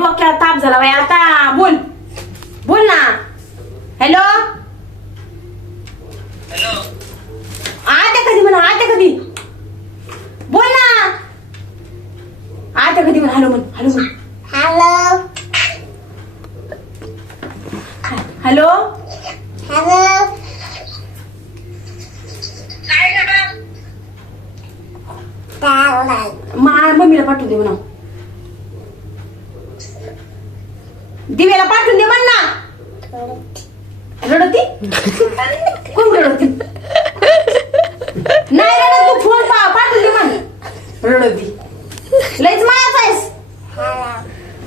डोक्याला ताप झाला बाई. आता बोल. बोल ना. हॅलो? आता कधी म्हणा आता कधी. बोल ना. आता कधी म्हणा. हॅलो म्हण हॅलो म्हण हॅलो? हॅलो? हॅलो? काय मा मम्मीला पाठवून दे म्हणा. दिव्याला पाठवून दे म्हण. ना रडती? कोण रडती? नाही रडत तू फोन पा पाठवून दे म्हण. रडती. लयच मायाच आहेस.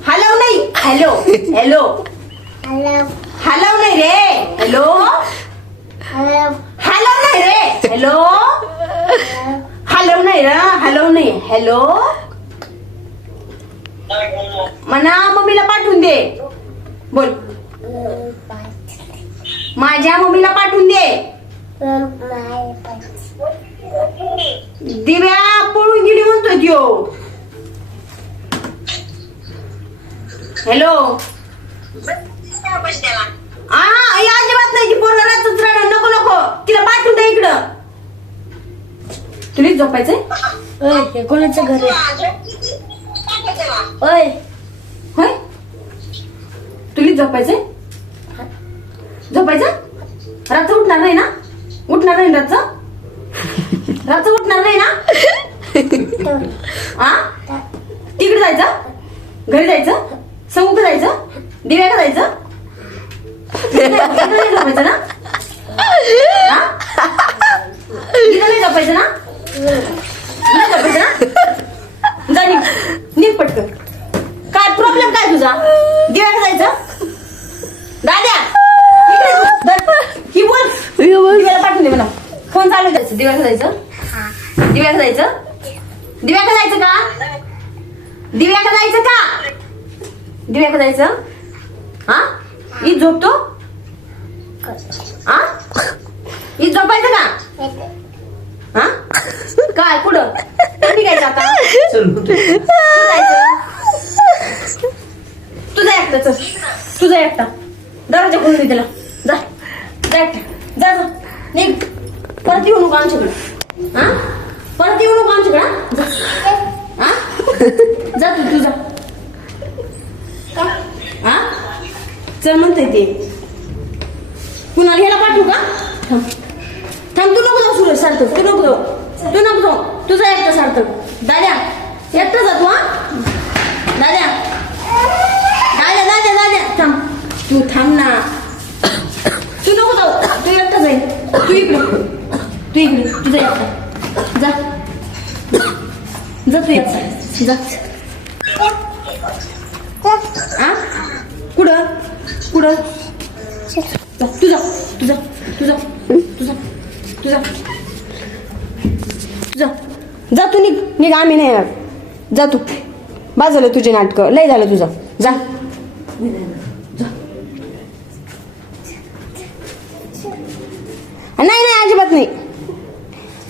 हॅलो नाही. हॅलो. हॅलो. हॅलो नाही रे. हॅलो. हॅलो हॅलो नाही रे. हॅलो. हॅलो नाही रे. हॅलो नाही. हॅलो. म्हणा मम्मीला पाठवून दे. बोल. माझ्या मम्मीला पाठवून दे. दिव्या पळून गेली म्हणतोय त्यो. हॅलो. हा अजिबात नाही की पोरगा रातच नको नको. तिला पाठवून दे इकडं. तुला झोपायचंय? कोणाचं घर आहे? तुला झोपायचंय? झोपायचं? रात्र उठणार नाही ना? उठणार नाही रात्र? रात्र उठणार नाही ना? आ? तिकडे जायचं? घरी जायचं? समूह जायचं? दिव्याकडे जायचं? नाही झोपायचं ना? आ? नाही झोपायचं ना? नाही झोपायचं ना? जा निघ. निघ पटकन. काय प्रॉब्लेम काय तुझा? दिव्याकडे जायचं? दाद्या इकडे तू. धर. ही बोल. दिव्याला पाठवून दे म्हणा. फोन चालू आहे जायचं दिव्याकडे जायचं दिव्याकडे जायचं दिव्याकडे जायचं का? दिव्याकडे जायचं का? दिव्याकडे जायचं हा? ही. झोपतो? हा? ही झोपायचं का? हा? काय कुठं? कुठं निघायचं आता? जायचं? चल तुझा एकटा दरवाजा दे त्याला. जा. जा जा जा. निघ. परत येऊ नको आमच्याकडे. हा? परत येऊ नको आमच्याकडे जा. हा? जा तू तुझा हा? चल म्हणतोय ते. कुणाला घ्यायला पाठवू का? थांब. थांब तू नको जाऊ सुरेश सार्थक तू नको जाऊ. तू नको जाऊ. तुझा एकटा सार्थक दाद्या एकटा जा तू हा? दाद्या. दाद्या दाद्या दाद्या. थांब. तू थांब ना तू नको जाऊ तू एकटा जाईल तू इकडे तुझा एकटा जा जा तू एकटा जा आ कुठं कुठं जा तुझा तू जा तू जा जा जा तू निघ निघ आम्ही नाही येणार. जा तू. बा झालं तुझे नाटकं. लय झालं तुझं. जा जा. नाही.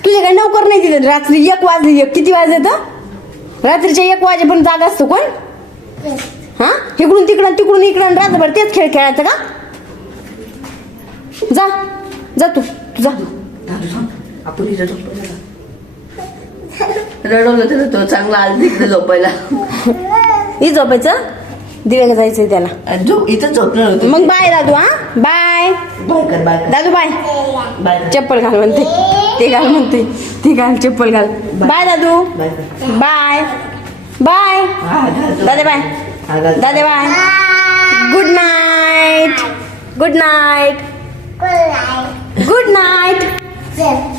तुझ्याकडे नोकर नाही तिथे? रात्री एक वाजली एक किती वाजले तर? रात्रीच्या एक वाजेपर्यंत जागा असतो कोण? हा? इकडून तिकडून तिकडून इकडून रात्रभर तेच खेळ खेळायचं का? जा जा तू तू जा. आपण? रडवलं तर तो चांगला आज तिकडे झोपायला. ही झोपायचं? दिव्याला जायचंय त्याला. झोप इथं झोपणार मग बाय दादू हा? बाय. बाय. कर बाय दादू बाय. बाय. चप्पल घाल म्हणते. ते घाल म्हणते. ते घाल चप्पल घाल. बाय. दादू. बाय. बाय. बाय. दादे बाय. दादे bye. Good night good night good night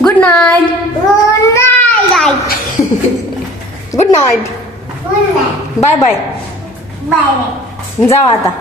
good night good night bye bye जाऊ आता.